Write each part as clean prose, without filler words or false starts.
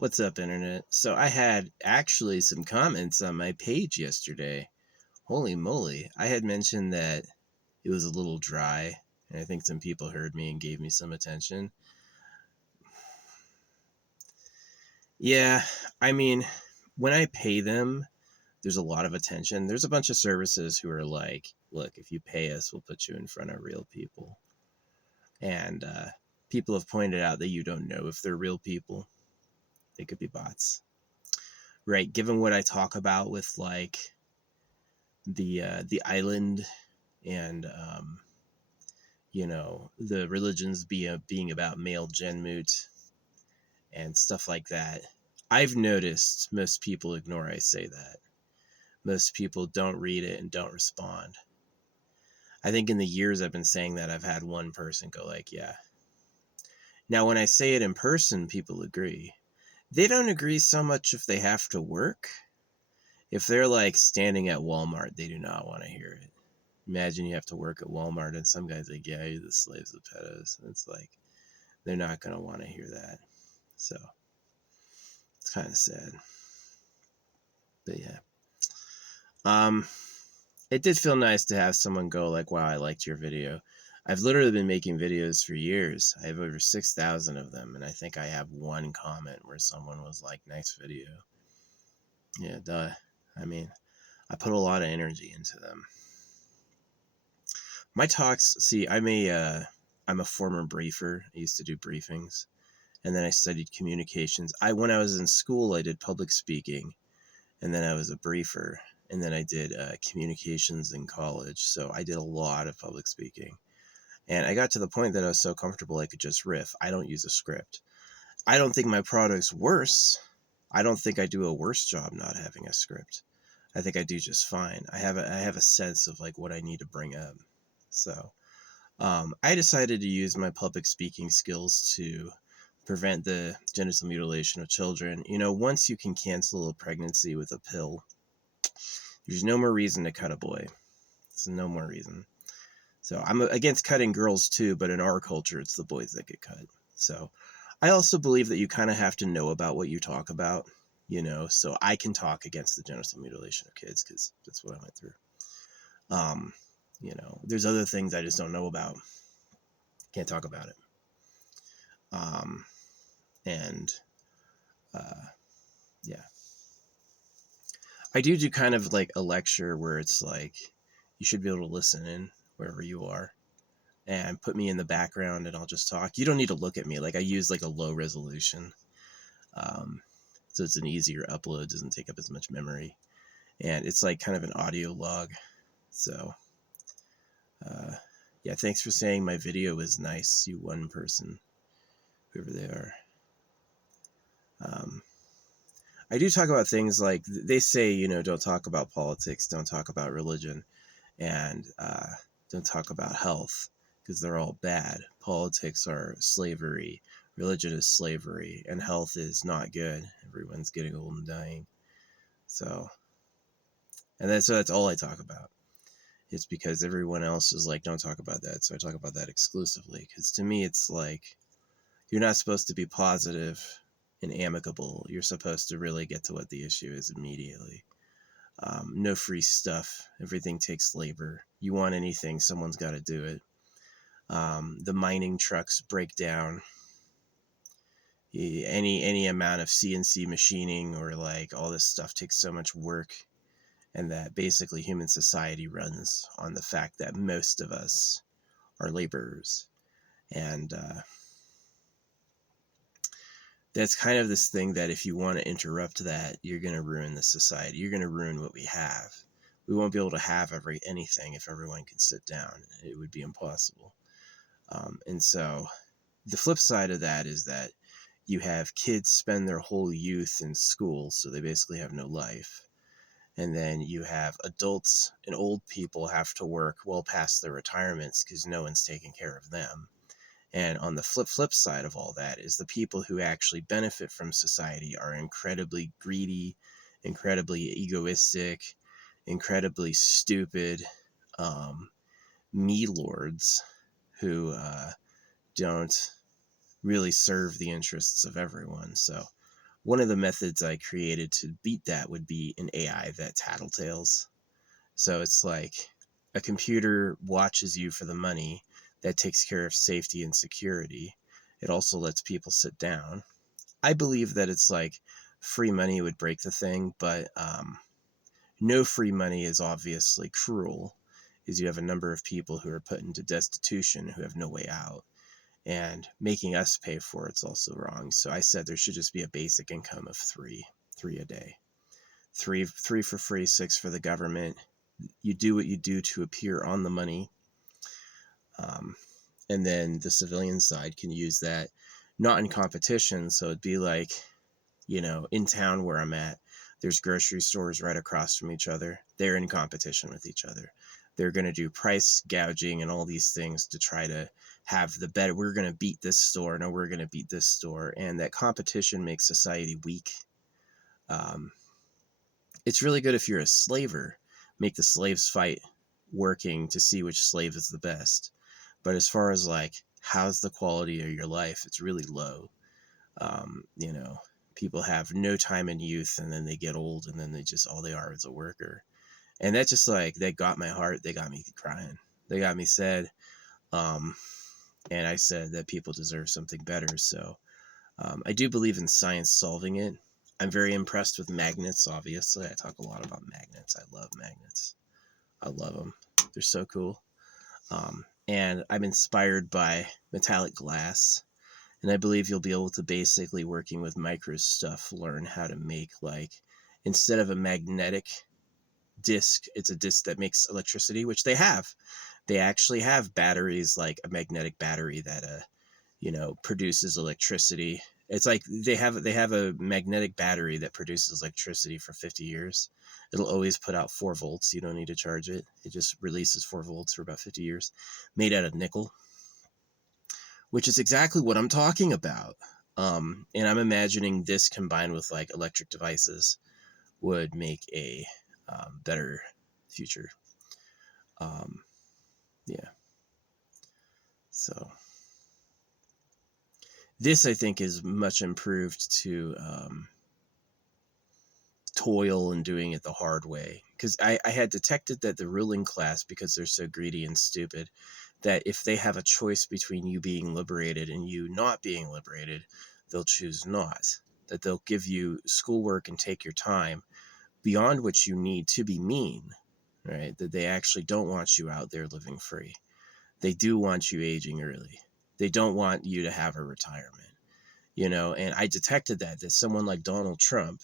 What's up, Internet? So I had actually some comments on my page yesterday. Holy moly. I had mentioned that it was a little dry, and I think some people heard me and gave me some attention. Yeah, I mean, when I pay them, there's a lot of attention. There's a bunch of services who are like, look, if you pay us, we'll put you in front of real people. And people have pointed out that you don't know if they're real people. They could be bots. Right, given what I talk about with like the island and the religions being about male genmoot and stuff like that. I've noticed most people ignore I say that. Most people don't read it and don't respond. I think in the years I've been saying that, I've had one person go like, yeah. Now when I say it in person, people agree. They don't agree so much if they have to work. If they're like standing at Walmart, they do not want to hear it. Imagine you have to work at Walmart and some guy's like, yeah, you're the slaves of pedos. It's like, they're not going to want to hear that. So it's kind of sad. But yeah. It did feel nice to have someone go like, wow, I liked your video. I've literally been making videos for years. I have over 6,000 of them. And I think I have one comment where someone was like, nice video. Yeah, duh. I mean, I put a lot of energy into them. My talks, see, I'm a former briefer. I used to do briefings, and then I studied communications. When I was in school, I did public speaking, and then I was a briefer, and then I did communications in college. So I did a lot of public speaking, and I got to the point that I was so comfortable I could just riff. I don't use a script. I don't think my product's worse. I don't think I do a worse job not having a script. I think I do just fine. I have a sense of like what I need to bring up. So I decided to use my public speaking skills to prevent the genital mutilation of children. You know, once you can cancel a pregnancy with a pill, there's no more reason to cut a boy. There's no more reason. So I'm against cutting girls too, but in our culture, it's the boys that get cut. So I also believe that you kind of have to know about what you talk about, so I can talk against the genital mutilation of kids because that's what I went through. There's other things I just don't know about. Can't talk about it. And yeah, I do kind of like a lecture where it's like you should be able to listen in wherever you are and put me in the background and I'll just talk. You don't need to look at me. Like I use like a low resolution, so it's an easier upload, doesn't take up as much memory, and it's like kind of an audio log. So yeah, thanks for saying my video was nice, you one person, whoever they are. I do talk about things like they say, don't talk about politics, don't talk about religion, and don't talk about health because they're all bad. Politics are slavery, religion is slavery, and health is not good. Everyone's getting old and dying. So that's all I talk about. It's because everyone else is like, don't talk about that. So I talk about that exclusively because to me, it's like you're not supposed to be positive and amicable. You're supposed to really get to what the issue is immediately. No free stuff. Everything takes labor. You want anything, someone's got to do it. The mining trucks break down. Any amount of CNC machining or like all this stuff takes so much work, and that basically human society runs on the fact that most of us are laborers. And that's kind of this thing that if you want to interrupt that, you're going to ruin the society. You're going to ruin what we have. We won't be able to have anything if everyone can sit down. It would be impossible. And so the flip side of that is that you have kids spend their whole youth in school, so they basically have no life. And then you have adults and old people have to work well past their retirements because no one's taking care of them. And on the flip side of all that is the people who actually benefit from society are incredibly greedy, incredibly egoistic, incredibly stupid me lords who don't really serve the interests of everyone. So one of the methods I created to beat that would be an AI that tattletales. So it's like a computer watches you for the money, that takes care of safety and security. It also lets people sit down. I believe that it's like free money would break the thing, but no free money is obviously cruel, is you have a number of people who are put into destitution who have no way out. And making us pay for it's also wrong. So I said there should just be a basic income of three a day. Three for free, 6 for the government. You do what you do to appear on the money. And then the civilian side can use that, not in competition. So it'd be like, in town where I'm at, there's grocery stores right across from each other. They're in competition with each other. They're going to do price gouging and all these things to try to have the better. We're going to beat this store. No, we're going to beat this store. And that competition makes society weak. It's really good if you're a slaver. Make the slaves fight, working to see which slave is the best. But as far as like, how's the quality of your life, it's really low. People have no time in youth, and then they get old, and then all they are is a worker. And that just like, that got my heart. They got me crying. They got me sad. And I said that people deserve something better. So I do believe in science solving it. I'm very impressed with magnets, obviously. I talk a lot about magnets. I love magnets. I love them. They're so cool. And I'm inspired by metallic glass. And I believe you'll be able to, basically working with micro stuff, learn how to make, like, instead of a magnetic disc, it's a disc that makes electricity, which they have. They actually have batteries, like a magnetic battery that produces electricity. It's like they have a magnetic battery that produces electricity for 50 years. It'll always put out 4 volts. You don't need to charge it. It just releases 4 volts for about 50 years. Made out of nickel, which is exactly what I'm talking about. And I'm imagining this combined with like electric devices would make a better future. Yeah. So this, I think, is much improved to toil and doing it the hard way. Because I had detected that the ruling class, because they're so greedy and stupid, that if they have a choice between you being liberated and you not being liberated, they'll choose not. That they'll give you schoolwork and take your time beyond what you need to be mean, right? That they actually don't want you out there living free. They do want you aging early. They don't want you to have a retirement, and I detected that someone like Donald Trump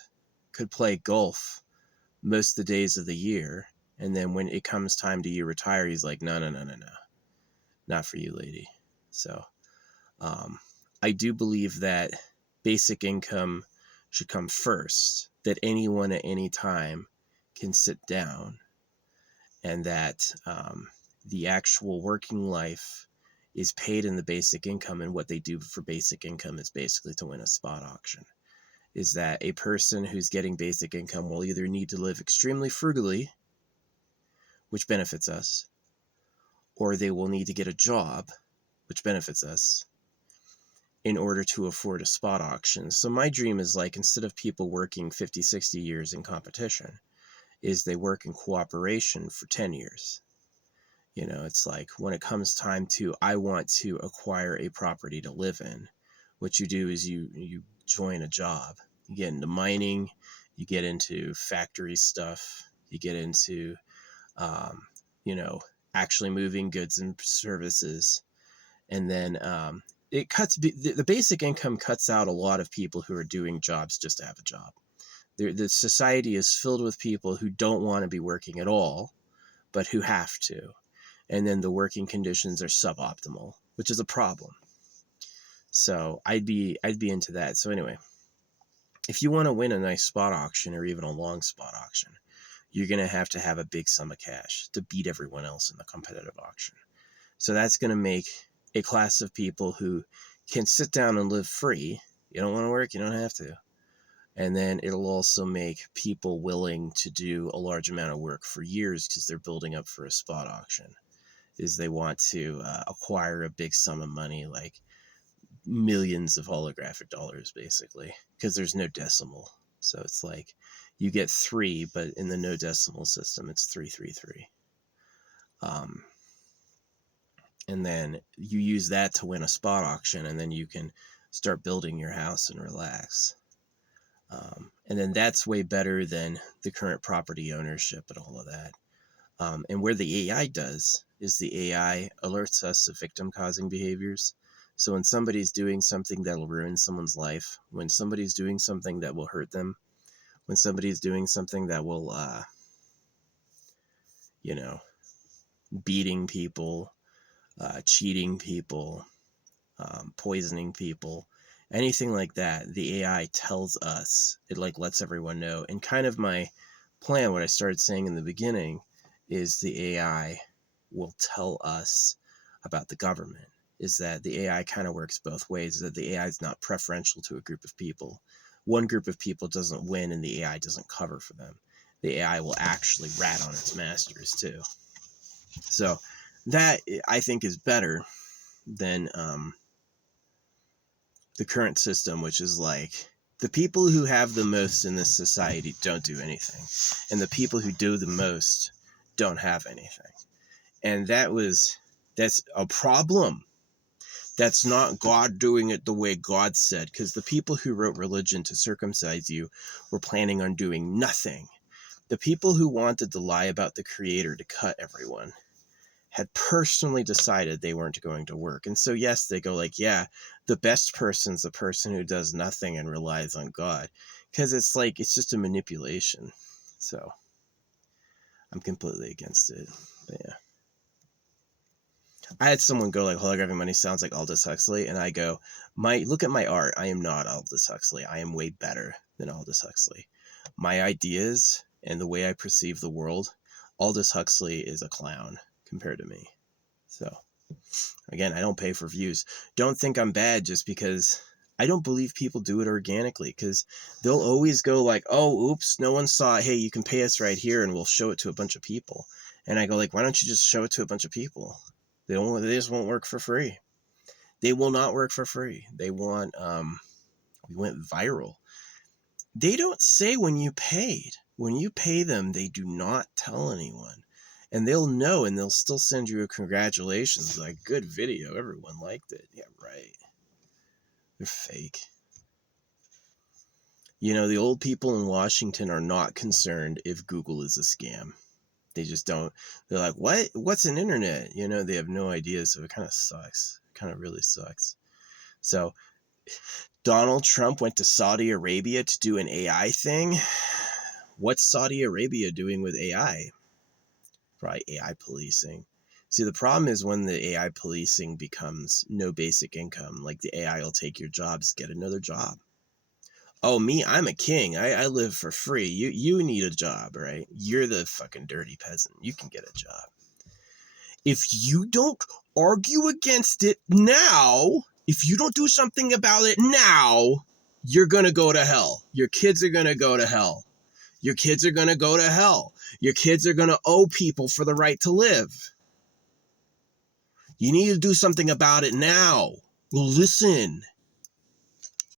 could play golf most of the days of the year. And then when it comes time to you retire, he's like, no, not for you, lady. So I do believe that basic income should come first, that anyone at any time can sit down, and that the actual working life is paid in the basic income. And what they do for basic income is basically to win a spot auction. Is that a person who's getting basic income will either need to live extremely frugally, which benefits us, or they will need to get a job, which benefits us, in order to afford a spot auction. So my dream is, like, instead of people working 50, 60 years in competition, is they work in cooperation for 10 years. It's like, when it comes time to, I want to acquire a property to live in, what you do is you join a job. You get into mining, you get into factory stuff, you get into, actually moving goods and services. And then the basic income cuts out a lot of people who are doing jobs just to have a job. The society is filled with people who don't want to be working at all, but who have to. And then the working conditions are suboptimal, which is a problem. So I'd be into that. So anyway, if you want to win a nice spot auction or even a long spot auction, you're going to have a big sum of cash to beat everyone else in the competitive auction. So that's going to make a class of people who can sit down and live free. You don't want to work, you don't have to. And then it'll also make people willing to do a large amount of work for years, because they're building up for a spot auction. Is they want to acquire a big sum of money, like millions of holographic dollars, basically, because there's no decimal. So it's like you get 3, but in the no decimal system, it's 333. And then you use that to win a spot auction, and then you can start building your house and relax. And then that's way better than the current property ownership and all of that. And where the AI does is the AI alerts us of victim causing behaviors. So when somebody's doing something that'll ruin someone's life, when somebody's doing something that will hurt them, when somebody's doing something that will, beating people, cheating people, poisoning people, anything like that, the AI tells us. It like lets everyone know. And kind of my plan, what I started saying in the beginning, is the AI will tell us about the government. Is that the AI kind of works both ways, that the AI is not preferential to a group of people. One group of people doesn't win and the AI doesn't cover for them. The AI will actually rat on its masters too. So that, I think, is better than the current system, which is like the people who have the most in this society don't do anything, and the people who do the most don't have anything. And that's a problem. That's not God doing it the way God said, because the people who wrote religion to circumcise you were planning on doing nothing. The people who wanted to lie about the Creator to cut everyone had personally decided they weren't going to work. And so, yes, they go like, yeah, the best person's the person who does nothing and relies on God, because it's like, it's just a manipulation. So I'm completely against it. But yeah. I had someone go like, holographic money sounds like Aldous Huxley. And I go, look at my art. I am not Aldous Huxley. I am way better than Aldous Huxley. My ideas and the way I perceive the world, Aldous Huxley is a clown compared to me. So again, I don't pay for views. Don't think I'm bad just because I don't believe people do it organically, because they'll always go like, oh, oops, no one saw it. Hey, you can pay us right here and we'll show it to a bunch of people. And I go like, why don't you just show it to a bunch of people? They just won't work for free. They will not work for free. They want, we went viral. They don't say when you paid. When you pay them, they do not tell anyone. And they'll know, and they'll still send you a congratulations, like, good video, everyone liked it. Yeah, right. They're fake. The old people in Washington are not concerned if Google is a scam. They just don't. They're like, what? What's an internet? They have no idea, so it kind of sucks. It kind of really sucks. So Donald Trump went to Saudi Arabia to do an AI thing. What's Saudi Arabia doing with AI? Probably AI policing. See, the problem is when the AI policing becomes no basic income, like the AI will take your jobs, get another job. Oh, me, I'm a king. I live for free. You need a job, right? You're the fucking dirty peasant. You can get a job. If you don't argue against it now, if you don't do something about it now, you're going to go to hell. Your kids are going to go to hell. Your kids are going to go to hell. Your kids are going to owe people for the right to live. You need to do something about it now. Listen.